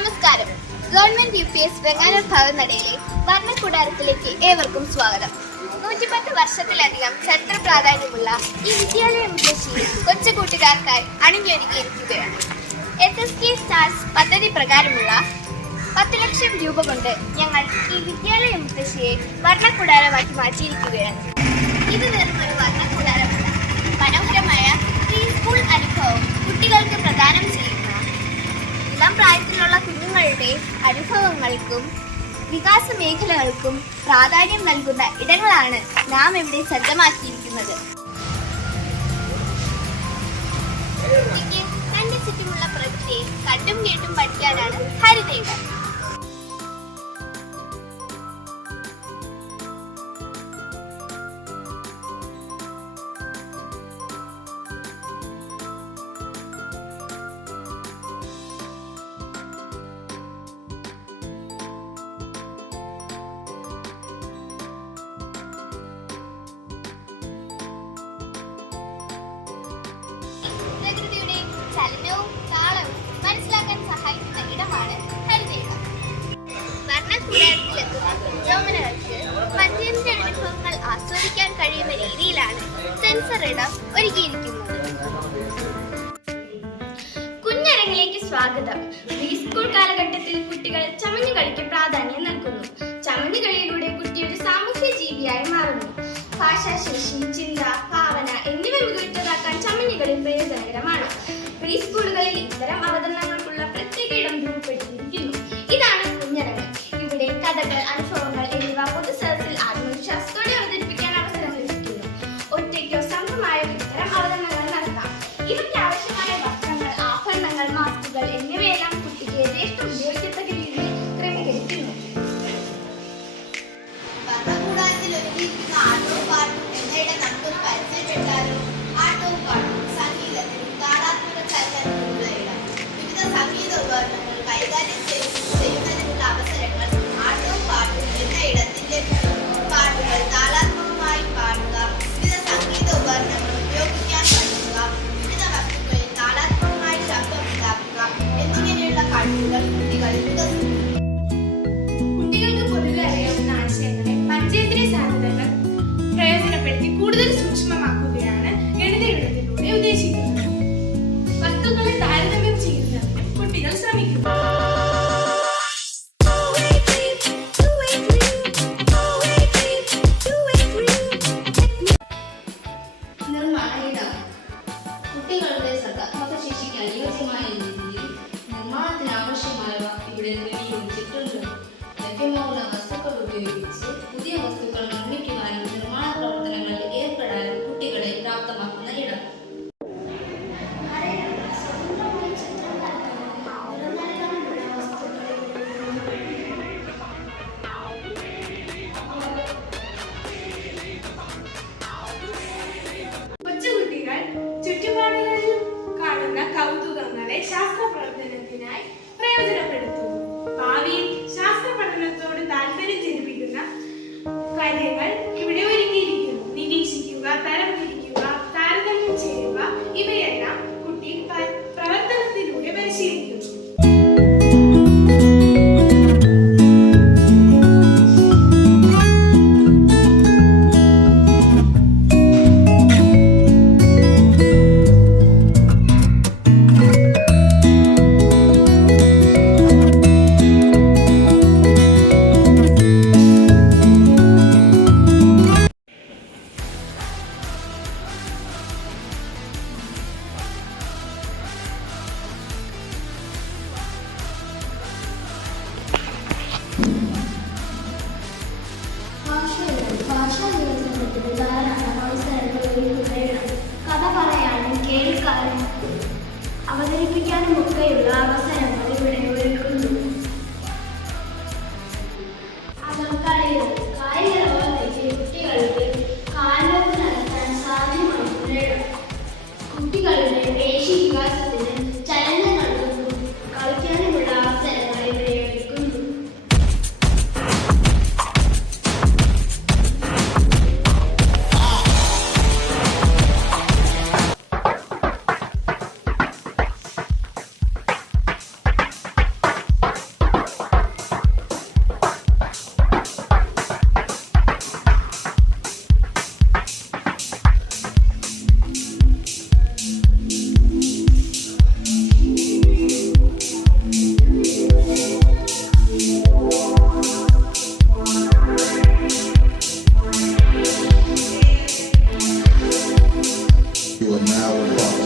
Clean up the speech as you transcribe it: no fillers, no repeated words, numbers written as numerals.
നമസ്കാരം. Government UPS Venganoor ഭവനടയിലെ വർണ്ണക്കൂടാരത്തിലേക്ക് ഏവർക്കും സ്വാഗതം. 110 വർഷത്തിലധികം ചരിത്ര പ്രാധാന്യമുള്ള ഈ വിദ്യാലയ മുത്തശ്ശി കൊച്ചു കൂട്ടുകാർക്കായി അണിഞ്ഞൊരുക്കിയിരിക്കുകയാണ്. SSK സ്റ്റാർസ് പദ്ധതി പ്രകാരമുള്ള 10 ലക്ഷം രൂപ കൊണ്ട് ഞങ്ങൾ ഈ വിദ്യാലയ മുത്തശ്ശിയെ വർണ്ണക്കൂടാരമാക്കി മാറ്റിയിരിക്കുകയാണ്. ഇത് വെറുമൊരു വർണ്ണക്കൂടാരമല്ല, മനോഹരമായ പ്രീ സ്കൂൾ അനുഭവം കുട്ടികൾക്ക് പ്രദാനം ചെയ്യുന്ന, ഇളം പ്രായത്തിലുള്ള കുഞ്ഞുങ്ങളുടെ അനുഭവങ്ങൾക്കും വികാസ മേഖലകൾക്കും പ്രാധാന്യം നൽകുന്ന ഇടങ്ങളാണ് നാം ഇവിടെ സജ്ജമാക്കിയിരിക്കുന്നത്. കുട്ടിക്ക് തന്റെ ചുറ്റുമുള്ള പ്രകൃതിയെ കണ്ടും കേട്ടും പഠിക്കാനാണ് ഹരിതയിടം. പ്രകൃതിയുടെ ചലനവും താളവും മനസ്സിലാക്കാൻ സഹായിക്കുന്ന ഇടമാണ് ഹരിതയിടം. വർണ്ണക്കൂടാരത്തിലെത്തുന്ന കുഞ്ചോമനകൾക്ക് പഞ്ചേന്ദ്രിയ അനുഭവങ്ങൾ ആസ്വദിക്കാൻ കഴിയുന്ന രീതിയിലാണ് സെൻസർ ഇടം ഒരുക്കിയിരിക്കുന്നത്. കുഞ്ഞരങ്ങിലേക്ക് സ്വാഗതം. പ്രീ സ്കൂൾ കാലഘട്ടത്തിൽ കുട്ടികൾ ചമഞ്ഞുകളിക്ക് പ്രാധാന്യം നൽകുന്നു. ചമഞ്ഞുകളിയിലൂടെ കുട്ടി ഒരു സാമൂഹ്യ ജീവിയായി മാറുന്നു. ഭാഷാശേഷി, ചിന്ത, ഭാവന എന്നിവ മികവുറ്റതാക്കാൻ ചമഞ്ഞുകളി പ്രയോജനകരമാണ്. പ്രീ സ്കൂളുകളിൽ ഇത്തരം അവതരണങ്ങൾക്കുള്ള പ്രത്യേക ഇടം രൂപപ്പെടുത്തിയിരിക്കുന്നു. ഇതാണ് കുഞ്ഞരങ്ങ്. ഇവിടെ കഥകൾ, അനുഭവങ്ങൾ എന്നിവ പൊതുസദസ്സിൽ ആത്മവിശ്വാസത്തോടെ അവതരിപ്പിക്കാൻ അവസരം ലഭിക്കുന്നു. ഒറ്റയ്ക്കോ സംഘമായോ ഇത്തരം അവതരണങ്ങൾ നടത്താം. ഇവയ്ക്ക് ആവശ്യമായ വസ്ത്രങ്ങൾ, ആഭരണങ്ങൾ, മാസ്കുകൾ എന്നിവയെല്ലാം കുട്ടിക്ക് യഥേഷ്ടം ഉപയോഗിക്കത്തക്ക രീതിയിൽ ക്രമീകരിക്കുന്നു. വർണ്ണക്കൂടാരത്തിൽ ഒരുക്കിയിരിക്കുന്ന ആട്ടവും പാട്ടും എന്നയുടെ നമുക്കൊന്ന് പരിചയപ്പെട്ടാലോ? ആട്ടവും പാട്ടും സംഗീതത്തിനും താളാത്മക ചലനത്തിനുള്ള ഇടം. വിവിധ സംഗീത ഉപകരണങ്ങൾ കൈകാര്യം ചെയ്യുന്നതിനുള്ള അവസരങ്ങൾ. ആട്ടവും പാട്ടും എന്ന ഇടത്തിന്റെ പാട്ടുകൾ താളാത്മകമായി പാടുക, വിവിധ സംഗീത ഉപകരണങ്ങൾ ഉപയോഗിക്കാൻ പഠിക്കുക, വിവിധ വസ്തുക്കളിൽ താളാത്മകമായി ശബ്ദമുണ്ടാക്കുക എന്നിങ്ങനെയുള്ള കഴിവുകൾ കുട്ടികളിൽ വികസിക്കും. കുട്ടികൾക്ക് പൊതുവെ അറിയാവുന്ന ആശയങ്ങളെ പഞ്ചേന്ദ്രിയ സാധ്യതകൾ പ്രയോജനപ്പെടുത്തി കൂടുതൽ സൂക്ഷ്മമാക്കുകയാണ് ഗണിതയിടത്തിലൂടെ ഉദ്ദേശിക്കുന്നത്. വസ്തുക്കളെ താരതമ്യം ചെയ്യുന്നതിന് കുട്ടികൾ ശ്രമിക്കുന്നു. നിർമ്മാണ ഇടം. കുട്ടികളുടെ സർഗാത്മക ശേഷിക്ക് അനുയോജ്യമായ രീതിയിൽ നിർമ്മാണത്തിന് ആവശ്യമായവ ഇവിടെ ക്രമീകരിച്ചിട്ടുണ്ട്. ലഭ്യമാകുന്ന വസ്തുക്കൾ ഉപയോഗിച്ച് പുതിയ വസ്തുക്കൾ നിർമ്മിക്കുവാനും നിർമ്മാണ പ്രവർത്തനങ്ങളിൽ ഏർപ്പെടാനും കുട്ടികളെ പ്രാപ്തമാക്കുന്ന ഇടം. കൊച്ചുകുട്ടികൾ ചുറ്റുപാടുകളിൽ കാണുന്ന കൗതുകങ്ങളെ ശാസ്ത്ര പ്രവർത്തനത്തിനായി പ്രയോജനപ്പെടുത്തുന്നു. ഭാവിയിൽ ശാസ്ത്ര പഠനത്തോട് താല്പര്യം ജനിപ്പിക്കുന്ന കാര്യങ്ങൾ ഇവിടെ ഒരുക്കിയിരിക്കുന്നു. നിരീക്ഷിക്കുക, തരംതിരിക്കുക, താരതമ്യം ചെയ്യുക, ഇവയെല്ലാം കുട്ടി പ്രവർത്തനത്തിലൂടെ പരിശീലിക്കുന്നു. കഥ പറയാനും കേൾക്കാനും അവതരിപ്പിക്കാനും ഒക്കെയുള്ള അവസരങ്ങൾ ഇവിടെ ഒരുക്കുന്നു. കായിക ലോകത്തേക്ക് കുട്ടികൾക്ക് കാൽവെപ്പ് നടത്താൻ സാധ്യമാക്കുന്ന ഇടം. കുട്ടികളുടെ പേശി വികാസത്തിന് ചലനങ്ങൾക്കും കളിക്കാനുമുള്ള അവസരങ്ങൾ ഇവിടെ ഒരുക്കുന്നു. You are now a part